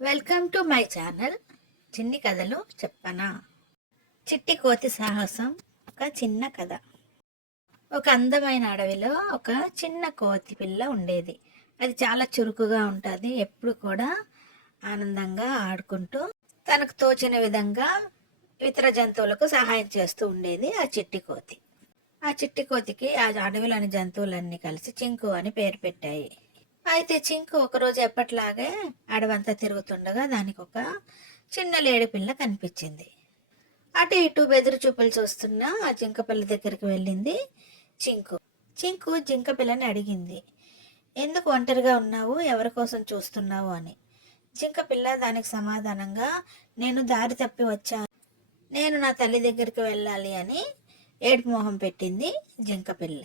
Welcome to my channel చిన్ని కథలు చెప్పనా. చిట్టి కోతి సాహసం. ఒక చిన్న కథ. ఒక అందమైన అడవిలో ఒక చిన్న కోతి పిల్ల ఉండేది. అది చాలా చురుకుగా ఉంటుంది. ఎప్పుడు కూడా ఆనందంగా ఆడుకుంటూ తనకు తోచిన విధంగా ఇతర జంతువులకు సహాయం చేస్తూ ఉండేది ఆ చిట్టి కోతి. ఆ చిట్టి కోతికి ఆ అడవిలోని జంతువులన్నీ కలిసి చింకు అని పేరు పెట్టాయి. అయితే చింకు ఒకరోజు ఎప్పట్లాగే అడవంతా తిరుగుతుండగా దానికి ఒక చిన్న లేడి పిల్ల కనిపించింది. అటు ఇటు బెదురు చూపులు చూస్తున్న ఆ జింక పిల్ల దగ్గరికి వెళ్ళింది చింకు. చింకు జింక పిల్లని అడిగింది, ఎందుకు ఒంటరిగా ఉన్నావు, ఎవరి కోసం చూస్తున్నావు అని. జింక పిల్ల దానికి సమాధానంగా, నేను దారి తప్పి వచ్చాను, నేను నా తల్లి దగ్గరికి వెళ్ళాలి అని ఏడుపు మొహం పెట్టింది జింక పిల్ల.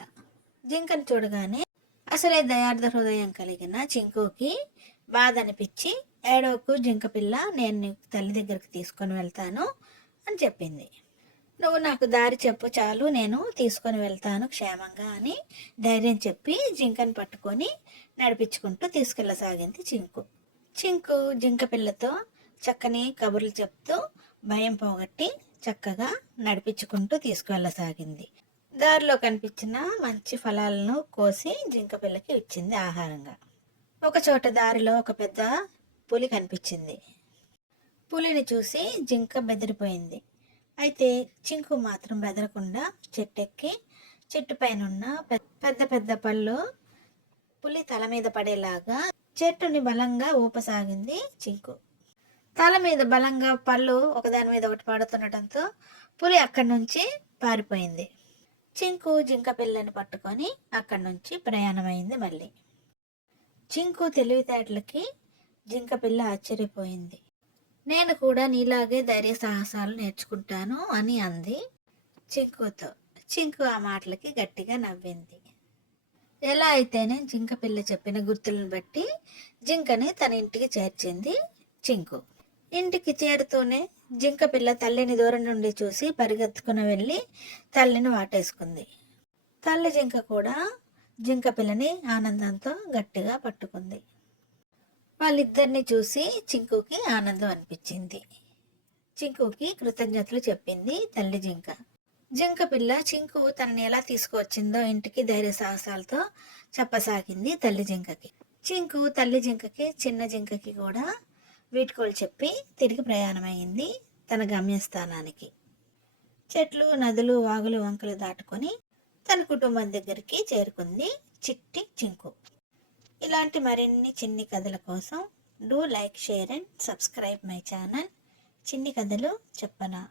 జింకను చూడగానే అసలే దయార్థ హృదయం కలిగిన చింకుకి బాధ అనిపించి, ఏడవకు జింక పిల్ల, నేను నీ తల్లి దగ్గరికి తీసుకొని వెళ్తాను అని చెప్పింది. నువ్వు నాకు దారి చెప్పు చాలు, నేను తీసుకొని వెళ్తాను క్షేమంగా అని ధైర్యం చెప్పి జింకను పట్టుకొని నడిపించుకుంటూ తీసుకెళ్ళసాగింది చింకు. చింకు జింక పిల్లతో చక్కని కబుర్లు చెప్తూ భయం పోగొట్టి చక్కగా నడిపించుకుంటూ తీసుకువెళ్ళసాగింది. దారిలో కనిపించిన మంచి ఫలాలను కోసి జింక పిల్లకి ఇచ్చింది ఆహారంగా. ఒక చోట దారిలో ఒక పెద్ద పులి కనిపించింది. పులిని చూసి జింక బెదిరిపోయింది. అయితే చింకు మాత్రం బెదరకుండా చెట్టెక్కి చెట్టు పైన పెద్ద పెద్ద పళ్ళు పులి తల మీద పడేలాగా చెట్టుని బలంగా ఊపసాగింది చింకు. తల మీద బలంగా పళ్ళు ఒకదాని మీద ఒకటి పడుతుండటంతో పులి అక్కడి నుంచి పారిపోయింది. చింకు జింక పిల్లని పట్టుకొని అక్కడి నుంచి ప్రయాణమైంది. మళ్ళీ చింకు తెలివితేటలకి జింక పిల్ల ఆశ్చర్యపోయింది. నేను కూడా నీలాగే ధైర్య సాహసాలు నేర్చుకుంటాను అని అంది చింకుతో. చింకు ఆ మాటలకి గట్టిగా నవ్వింది. ఎలా అయితేనే జింక పిల్ల చెప్పిన గుర్తులను బట్టి జింకని తన ఇంటికి చేర్చింది చింకు. ఇంటికి చేరుతూనే జింక పిల్ల తల్లిని దూరం నుండి చూసి పరిగెత్తుకుని వెళ్ళి తల్లిని వాటేసుకుంది. తల్లి జింక కూడా జింక పిల్లని ఆనందంతో గట్టిగా పట్టుకుంది. వాళ్ళిద్దరిని చూసి చింకుకి ఆనందం అనిపించింది. చింకుకి కృతజ్ఞతలు చెప్పింది తల్లి జింక. జింక పిల్ల చింకు తనని ఎలా తీసుకువచ్చిందో ఇంటికి ధైర్య సాహసాలతో చెప్పసాగింది తల్లి జింకకి. చింకు తల్లి జింకకి చిన్న జింకకి కూడా వీడ్కోలు చెప్పి తిరిగి ప్రయాణమైంది తన గమ్యస్థానానికి. చెట్లు, నదులు, వాగులు, వంకలు దాటుకొని తన కుటుంబం దగ్గరికి చేరుకుంది చిట్టి చింకు. ఇలాంటి మరిన్ని చిన్ని కథల కోసం do like, share and subscribe my channel చిన్ని కథలు చెప్పనా.